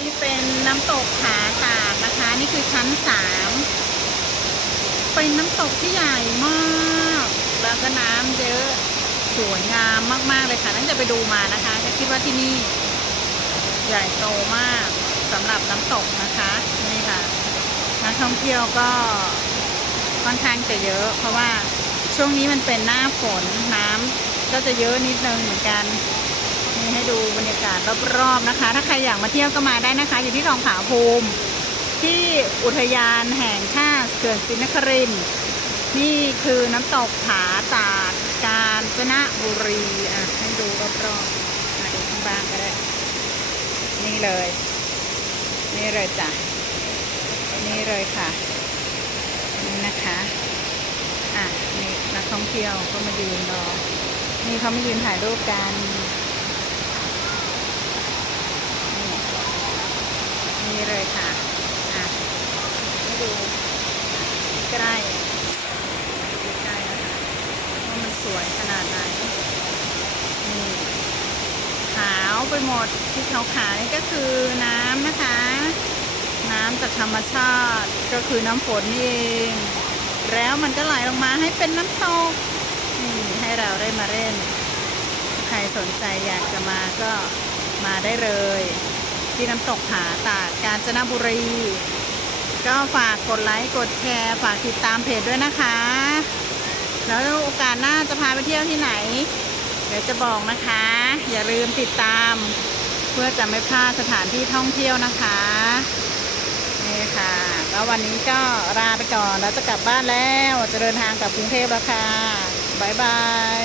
นี่เป็นน้ำตกผาตาดนะคะ นี่คือชั้นสามเป็นน้ำตกที่ใหญ่มากแล้วก็น้ำเยอะสวยงามมาก ๆ เลยค่ะตั้งแต่ไปดูมานะคะก็คิดว่าที่นี่ ใหญ่โตมากสำหรับน้ำตกนะคะนี่ค่ะนักท่องเที่ยวก็ค่อนข้างจะเยอะ เพราะว่าช่วงนี้มันเป็นหน้าฝนน้ำก็จะเยอะนิดนึงเหมือนกัน ให้ดูบรรยากาศรอบๆนะคะ ถ้าใครอยากมาเที่ยวก็มาได้นะคะ อยู่ที่ทองผาภูมิ ที่อุทยานแห่งชาติเขื่อนศรีนครินทร์นี่คือน้ำตกผาตาดกาญจนบุรีอะให้ดูรอบๆมาดูข้างล่างก็ได้ นี่เลย นี่เลยจ้ะนี่เลยค่ะนี่นะคะอะนี่นักท่องเที่ยวก็มายืนรอนี่เขามายืนถ่ายรูปกันนี่ เลยค่ะอะให้ดูใกล้ใกล้นะคะว่ามันสวยขนาดไหนนี่ขาวไปหมดที่ขาวขาวนี่ก็คือน้ำนะคะ น้ำจากธรรมชาติก็คือน้ำฝนนี่เอง แล้วมันก็ไหลลงมาให้เป็นน้ำตกนี่ให้เราได้มาเล่น ใครสนใจอยากจะมาก็มาได้เลย ที่น้ำตกผาตาดกาญจนบุรี ก็ฝากกดไลค์ กดแชร์ ฝากติดตามเพจด้วยนะคะ แล้วโอกาสหน้าจะพาไปเที่ยวที่ไหน เดี๋ยวจะบอกนะคะ อย่าลืมติดตาม เพื่อจะไม่พลาดสถานที่ท่องเที่ยวนะคะนี่ค่ะแล้ววันนี้ก็ลาไปก่อนแล้วจะกลับบ้านแล้วจะเดินทางกลับกรุงเทพแล้วค่ะบ๊ายบาย